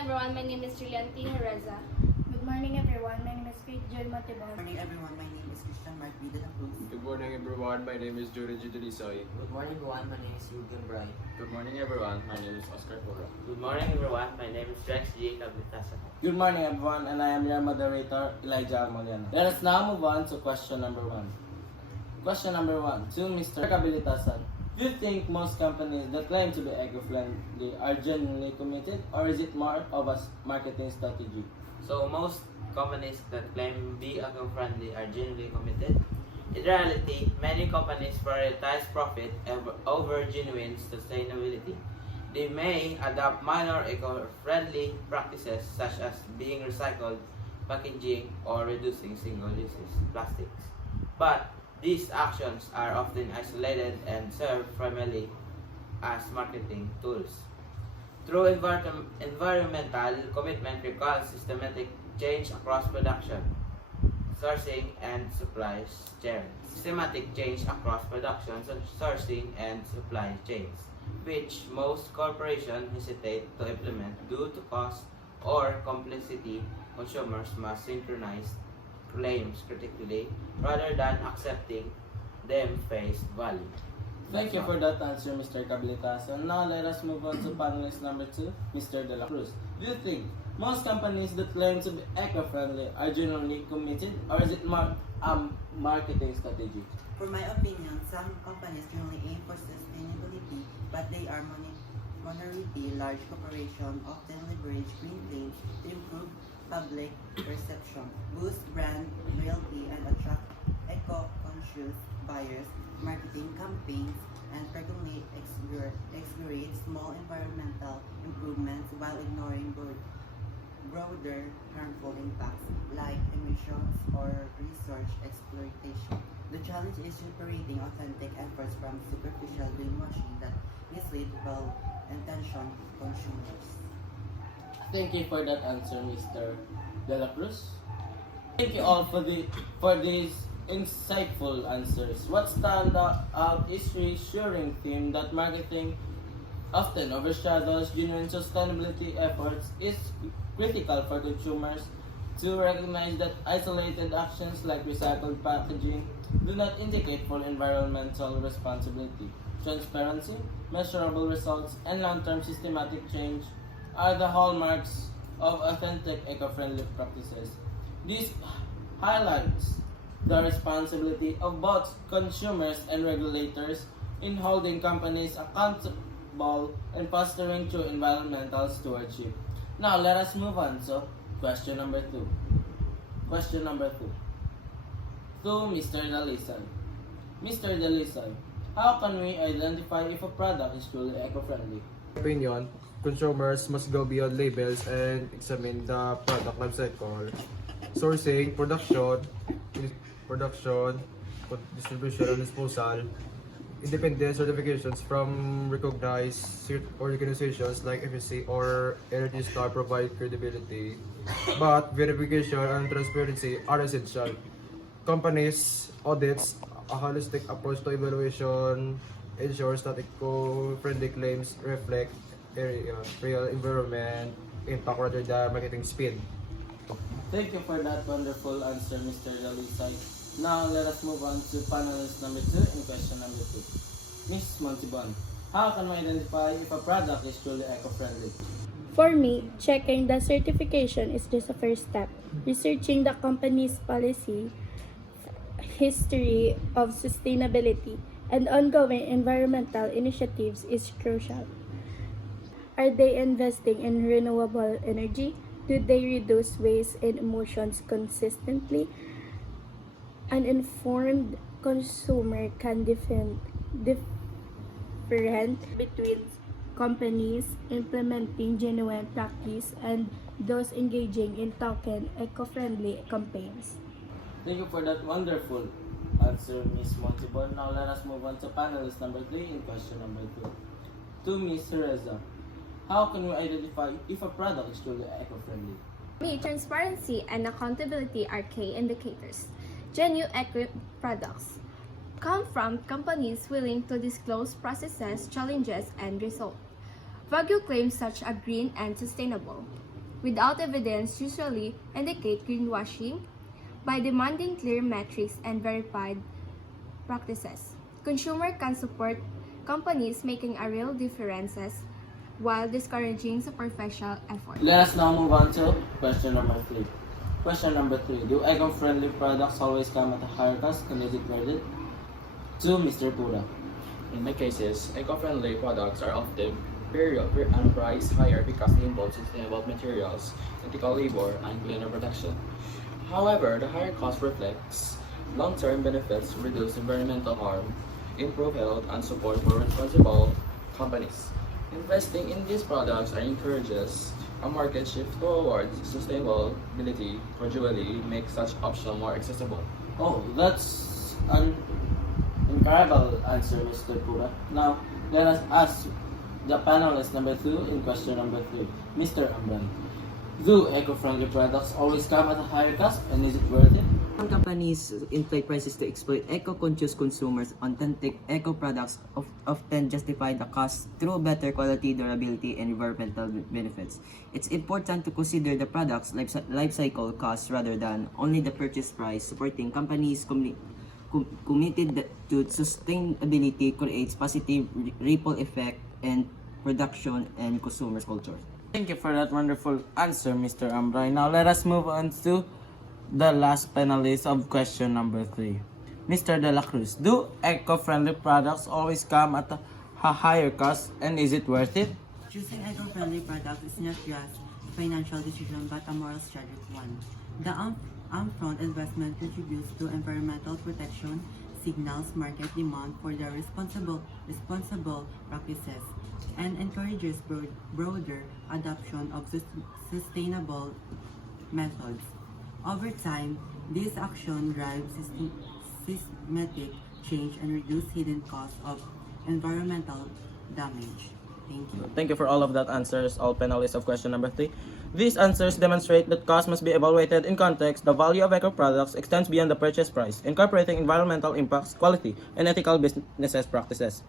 everyone, my name is Julian T. Herreza. Good morning everyone, my name is Faith Joy Matibon. Good morning everyone, my name is Christian Mark B. De La Cruz. Good morning everyone, my name is Jordan G. Delisoy. Good morning everyone, my name is Ruben Bright. Good morning everyone, my name is Oscar Cora. Good morning everyone, my name is Rex G. Cablitasan. Good morning everyone, and I am your moderator, Elijah Almoliano. Let us now move on to question number 1. Question number 1 to Mr. Cabilitasan. Do you think most companies that claim to be eco-friendly are genuinely committed, or is it more of a marketing strategy? So most companies that claim be eco-friendly are genuinely committed. In reality, many companies prioritize profit over genuine sustainability. They may adopt minor eco-friendly practices such as being recycled, packaging, or reducing single-use plastics. But these actions are often isolated and serve primarily as marketing tools. True environmental commitment requires systematic change across production, sourcing, and supply chain. Systematic change across production, sourcing, and supply chains, which most corporations hesitate to implement due to cost or complexity. Consumers must synchronize claims critically rather than accepting them face value. Thank you for that answer, Mr. Cabilitasan. Now let us move on to panelist number 2, Mr. De La Cruz. Do you think most companies that claim to be eco-friendly are genuinely committed, or is it more marketing strategy? For my opinion, some companies generally aim for sustainability, but they are minority. Large corporations often leverage green claims to improve public perception, boost brand loyalty, and attract eco-conscious buyers. Marketing campaigns and frequently exaggerate small environmental improvements while ignoring broader harmful impacts like emissions or resource exploitation. The challenge is separating authentic efforts from superficial greenwashing that mislead well-intentioned consumers. Thank you for that answer, Mr. De La Cruz. Thank you all for these insightful answers. What stand out is reassuring theme that marketing often overshadows genuine sustainability efforts is critical for consumers to recognize that isolated actions like recycled packaging do not indicate full environmental responsibility. Transparency, measurable results, and long-term systematic change are the hallmarks of authentic eco-friendly practices. This highlights the responsibility of both consumers and regulators in holding companies accountable and fostering true environmental stewardship. Now, let us move on to question number 2. Question number 2 to Mr. Dalisan. Mr. Dalisan, how can we identify if a product is truly eco-friendly? Opinion, consumers must go beyond labels and examine the product life cycle, sourcing, production, distribution, and disposal, independent certifications from recognized organizations like FSC or Energy Star provide credibility, but verification and transparency are essential. Companies audits a holistic approach to evaluation ensures that eco-friendly claims reflect real environment impact rather than marketing speed. Thank you for that wonderful answer, Mr. Dalisay. Now, let us move on to panelist number 2 and question number 2. Ms. Montibon, how can we identify if a product is truly eco-friendly? For me, checking the certification is just a first step. Researching the company's policy, history of sustainability, and ongoing environmental initiatives is crucial. Are they investing in renewable energy? Do they reduce waste and emissions consistently? An informed consumer can differentiate between companies implementing genuine practice and those engaging in token eco-friendly campaigns. Thank you for that wonderful answer, Ms. Montibon. Now, let us move on to panelist number 3 and question number 2. To Ms. Teresa, how can we identify if a product is truly eco-friendly? For me, transparency and accountability are key indicators. Genuine eco products come from companies willing to disclose processes, challenges, and results. Vague claims such as green and sustainable, without evidence, usually indicate greenwashing by demanding clear metrics and verified practices. Consumer can support companies making a real differences while discouraging superficial effort. Let us now move on to question number 3. Question number 3. Do eco-friendly products always come at a higher cost and is it worth it? To Mr. Pura. In my cases, eco-friendly products are often priced higher because they involve sustainable materials, ethical labor, and cleaner production. However, the higher cost reflects long-term benefits, reduce environmental harm, improve health, and support for responsible companies. Investing in these products encourages a market shift towards sustainability, gradually makes such option more accessible. Oh, that's an incredible answer, Mr. Pura. Now, let us ask the panelist number 2 in question number 3, Mr. Ambran. Do eco-friendly products always come at a higher cost and is it worth it? Some companies inflate prices to exploit eco-conscious consumers. Authentic eco products often justify the cost through better quality, durability, and environmental benefits. It's important to consider the product's life cycle costs rather than only the purchase price. Supporting companies committed to sustainability creates positive ripple effect in production and consumer culture. Thank you for that wonderful answer, Mr. Ambray. Now let us move on to the last panelist of question number 3. Mr. De La Cruz, do eco-friendly products always come at a higher cost and is it worth it? Choosing eco-friendly products is not just a financial decision but a moral strategic one. The upfront investment contributes to environmental protection, signals market demand for the responsible practices, and encourages broader adoption of sustainable methods. Over time, this action drives systematic change and reduce hidden costs of environmental damage. Thank you. Thank you for all of that answers, all panelists of question number 3. These answers demonstrate that cost must be evaluated in context. The value of eco products extends beyond the purchase price, incorporating environmental impacts, quality, and ethical business practices.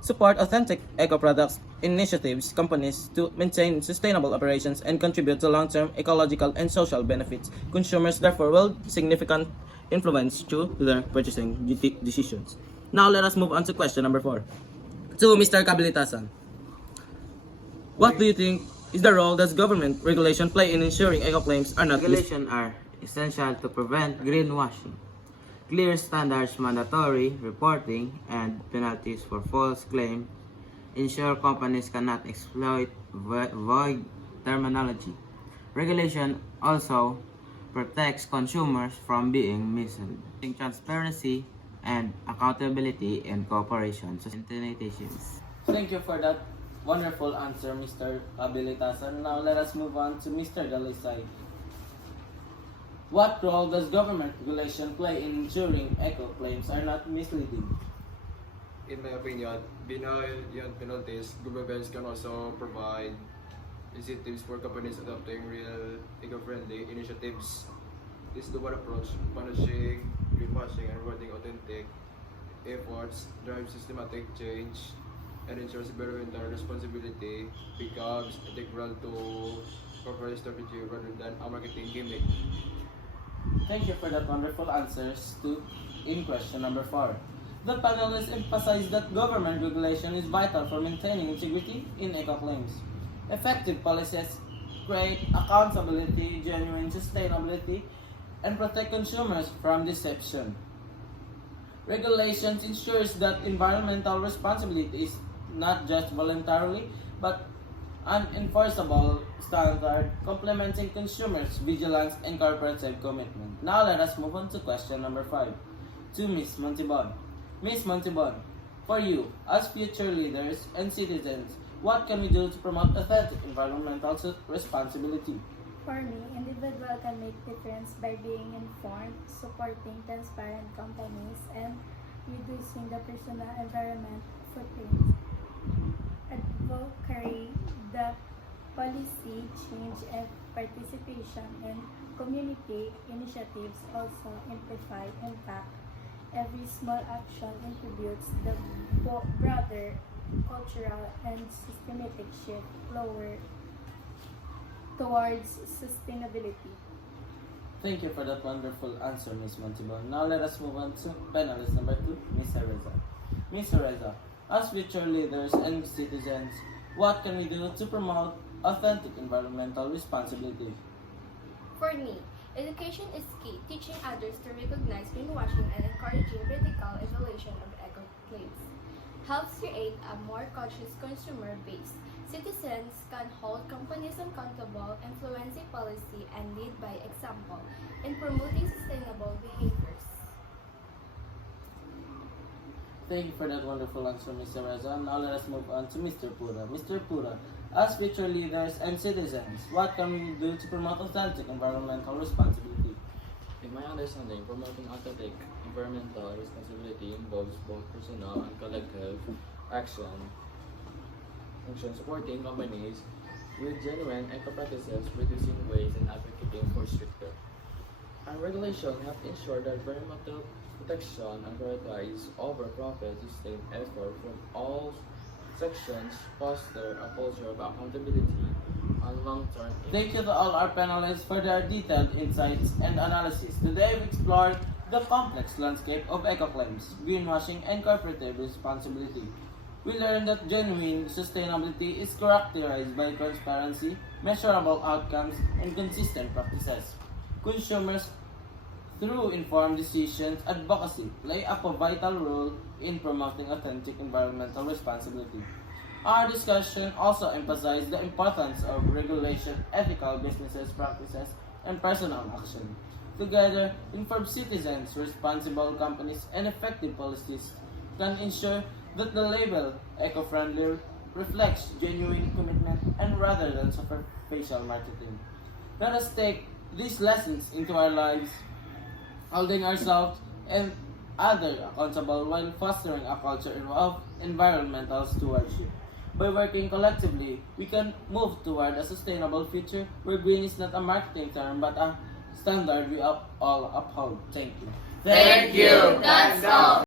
Support authentic eco products initiatives companies to maintain sustainable operations and contribute to long-term ecological and social benefits. Consumers therefore will significant influence to their purchasing decisions. Now let us move on to question number 4. To Mr. Kabilitasan. What do you think is the role does government regulation play in ensuring eco claims are not Regulations are essential to prevent greenwashing. Clear standards, mandatory reporting, and penalties for false claims ensure companies cannot exploit void terminology. Regulation also protects consumers from being misled. Transparency and accountability in cooperation. Sanitations. Thank you for that wonderful answer, Mr. Habilitasan. Now let us move on to Mr. Dalisay. What role does government regulation play in ensuring eco claims are not misleading? In my opinion, beyond penalties, governments can also provide incentives for companies adopting real eco-friendly initiatives. This is the one approach, punishing, greenwashing, and rewarding authentic efforts drives systematic change and ensures environmental responsibility becomes integral to corporate strategy rather than a marketing gimmick. Thank you for that wonderful answers to in question number 4. The panelists emphasize that government regulation is vital for maintaining integrity in eco claims. Effective policies create accountability, genuine sustainability, and protect consumers from deception. Regulations ensures that environmental responsibility is not just voluntarily but an enforceable standard complementing consumers' vigilance and cooperative commitment. Now let us move on to question number 5 to Ms. Montibon. Ms. Montibon, for you, as future leaders and citizens, what can we do to promote authentic environmental responsibility? For me, individual can make difference by being informed, supporting transparent companies, and reducing the personal environment footprint. Advocacy, the policy change and participation in community initiatives also amplify impact. Every small action contributes to the broader cultural and systematic shift towards sustainability. Thank you for that wonderful answer, Ms. Montibon. Now let us move on to panelist number 2, Ms. Reza. Ms. Reza, as future leaders and citizens, what can we do to promote authentic environmental responsibility? For me, education is key, teaching others to recognize greenwashing and encouraging critical evaluation of eco claims helps create a more conscious consumer base. Citizens can hold companies accountable, influencing policy, and lead by example in promoting sustainable behaviors. Thank you for that wonderful answer, Mr. Reza. Now let us move on to Mr. Pura. Mr. Pura, as future leaders and citizens, what can we do to promote authentic environmental responsibility? In my understanding, promoting authentic environmental responsibility involves both personal and collective action, supporting companies with genuine eco practices, reducing waste, and advocating for stricter and regulation help ensure that environmental protection and prioritize over profit sustained effort from all sections, foster a culture of accountability and long-term Thank you to all our panelists for their detailed insights and analysis. Today we explored the complex landscape of eco-claims, greenwashing, and corporate responsibility. We learned that genuine sustainability is characterized by transparency, measurable outcomes, and consistent practices. Consumers, through informed decisions, advocacy play a vital role in promoting authentic environmental responsibility. Our discussion also emphasized the importance of regulation, ethical business practices, and personal action. Together, informed citizens, responsible companies, and effective policies can ensure that the label eco-friendly reflects genuine commitment and rather than superficial marketing. Let us take these lessons into our lives, holding ourselves and others accountable while fostering a culture of environmental stewardship. By working collectively, we can move toward a sustainable future where green is not a marketing term but a standard we all uphold. Thank you. Thank you. That's all.